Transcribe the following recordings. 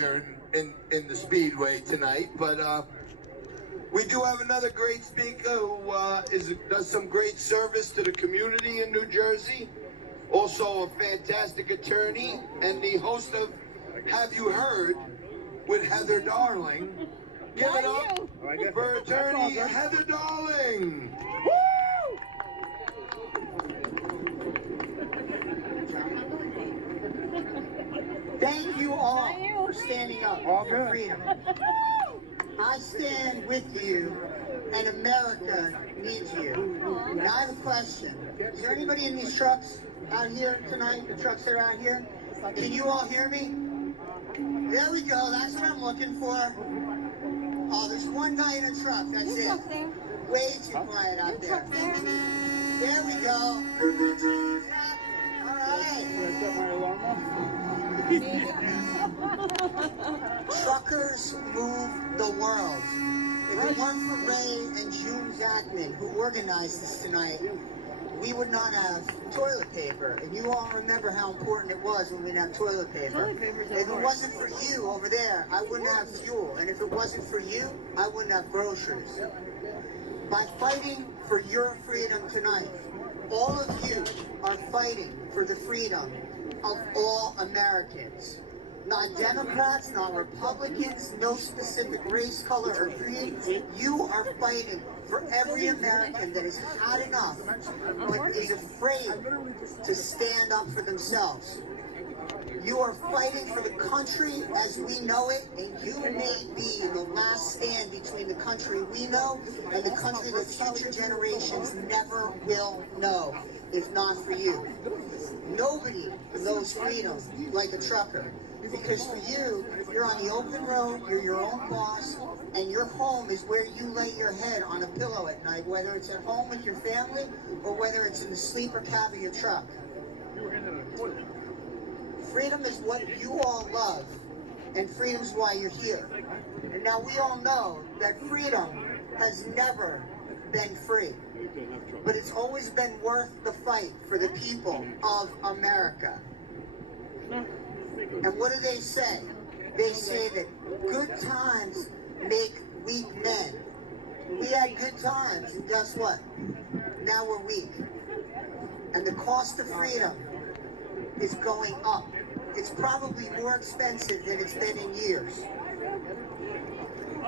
here in the Speedway tonight, but we do have another great speaker who does some great service to the community in New Jersey. Also a fantastic attorney and the host of Have You Heard with Heather Darling. Give it up for attorney Heather Darling. Thank you all for standing up for freedom. I stand with you, and America needs you. Now I have a question. Is there anybody in these trucks out here tonight? The trucks that are out here? Can you all hear me? There we go. That's what I'm looking for. Oh, there's one guy in a truck. That's it. Way too quiet out there. There we go. All right. Truckers move the world. If it weren't for Ray and June Zachman, who organized this tonight, we would not have toilet paper. And you all remember how important it was when we didn't have toilet paper. If it wasn't for you over there, I wouldn't have fuel. And if it wasn't for you, I wouldn't have groceries. By fighting for your freedom tonight, all of you are fighting for the freedom of all Americans. Not Democrats, not Republicans, no specific race, color, or creed. You are fighting for every American that has had enough, but is afraid to stand up for themselves. You are fighting for the country as we know it, and you may be the last stand between the country we know and the country that future generations never will know, if not for you. Nobody knows freedom like a trucker. Because for you, you're on the open road, you're your own boss, and your home is where you lay your head on a pillow at night, whether it's at home with your family or whether it's in the sleeper cab of your truck. Freedom is what you all love, and freedom is why you're here. And now we all know that freedom has never been free, but it's always been worth the fight for the people of America. And what do they say? They say that good times make weak men. We had good times, and guess what? Now we're weak. And the cost of freedom is going up. It's probably more expensive than it's been in years.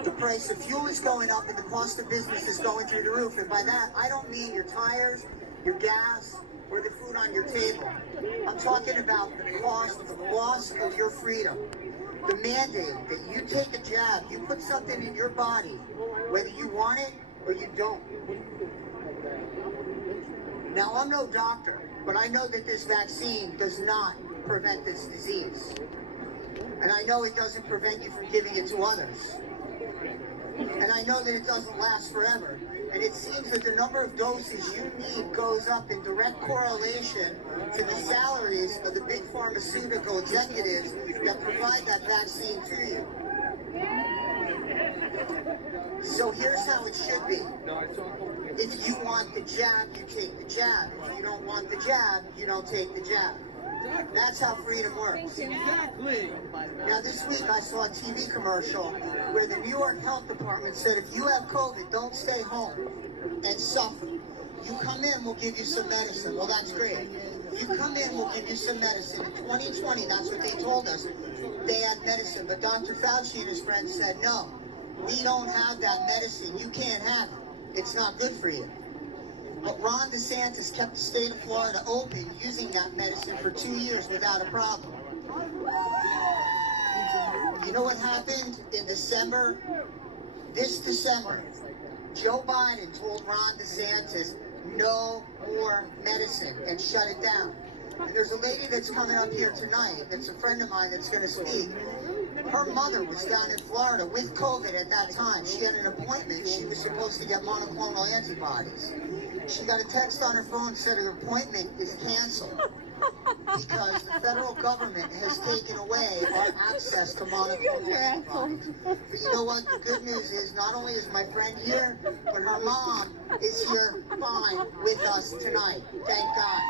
The price of fuel is going up and the cost of business is going through the roof. And by that, I don't mean your tires, your gas, or the food on your table. I'm talking about the cost of the loss of your freedom. The mandate that you take a jab, you put something in your body, whether you want it or you don't. Now, I'm no doctor, but I know that this vaccine does not prevent this disease. And I know it doesn't prevent you from giving it to others. And I know that it doesn't last forever. And it seems that the number of doses you need goes up in direct correlation to the salaries of the big pharmaceutical executives that provide that vaccine to you. So here's how it should be. If you want the jab, you take the jab. If you don't want the jab, you don't take the jab. That's how freedom works. Exactly. Now this week I saw a TV commercial where the New York Health Department said if you have COVID, don't stay home and suffer. You come in, we'll give you some medicine. Well, that's great. You come in, we'll give you some medicine. In 2020, that's what they told us. They had medicine, but Dr. Fauci and his friends said, no, we don't have that medicine. You can't have it. It's not good for you. But Ron DeSantis kept the state of Florida open using that medicine for 2 years without a problem. You know what happened in December? This December, Joe Biden told Ron DeSantis no more medicine and shut it down. And there's a lady that's coming up here tonight that's a friend of mine that's going to speak. Her mother was down in Florida with COVID at that time. She had an appointment. She was supposed to get monoclonal antibodies. She got a text on her phone that said her appointment is canceled because the federal government has taken away our access to monoclonal antibodies. But you know what? The good news is not only is my friend here, but her mom is here fine with us tonight. Thank God.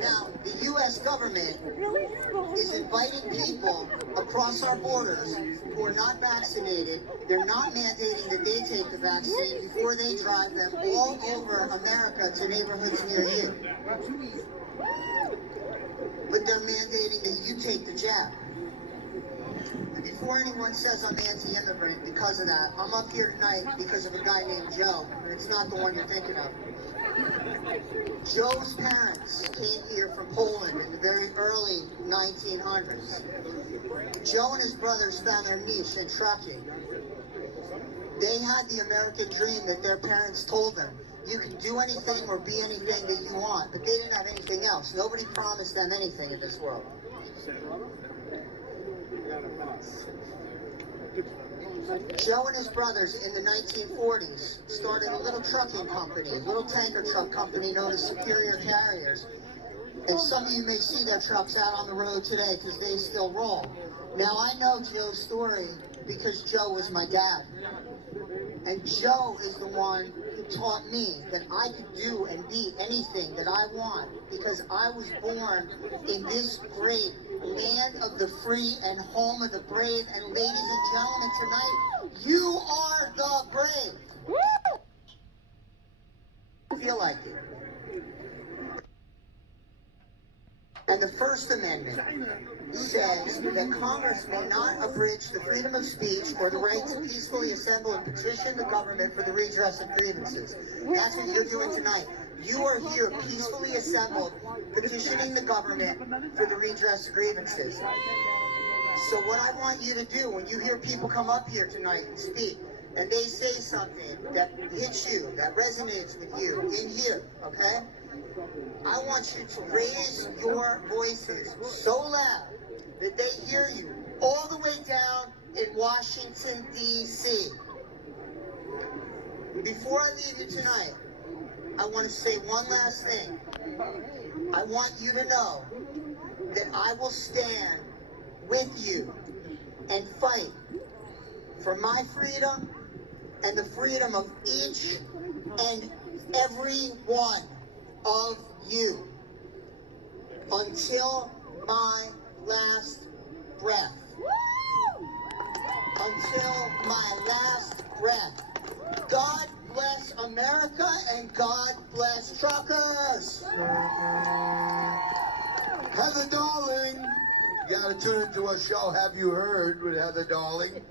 Now, the U.S. government isn't inviting people across our borders who are not vaccinated. They're not mandating that they take the vaccine before they drive them all over America to neighborhoods near you. But they're mandating that you take the jab. And before anyone says I'm anti-immigrant because of that, I'm up here tonight because of a guy named Joe, and it's not the one you're thinking of. Joe's parents came here from Poland in the very early 1900s. Joe and his brothers found their niche in trucking. They had the American dream that their parents told them. You can do anything or be anything that you want, but they didn't have anything else. Nobody promised them anything in this world. Joe and his brothers in the 1940s started a little trucking company, a little tanker truck company known as Superior Carriers. And some of you may see their trucks out on the road today because they still roll. Now I know Joe's story because Joe was my dad. And Joe is the one who taught me that I could do and be anything that I want because I was born in this great land of the free and home of the brave. And ladies and gentlemen, tonight, you are the brave. Feel like it. And the First Amendment says that Congress may not abridge the freedom of speech or the right to peacefully assemble and petition the government for the redress of grievances. That's what you're doing tonight. You are here peacefully assembled, petitioning the government for the redress of grievances. So what I want you to do when you hear people come up here tonight and speak, and they say something that hits you, that resonates with you in here, okay? I want you to raise your voices so loud that they hear you all the way down in Washington, D.C. Before I leave you tonight, I want to say one last thing. I want you to know that I will stand with you and fight for my freedom and the freedom of each and every one of you until my last breath. Until my last breath. God bless America and God bless truckers. Heather Darling, you gotta tune into our show, Have You Heard, with Heather Darling.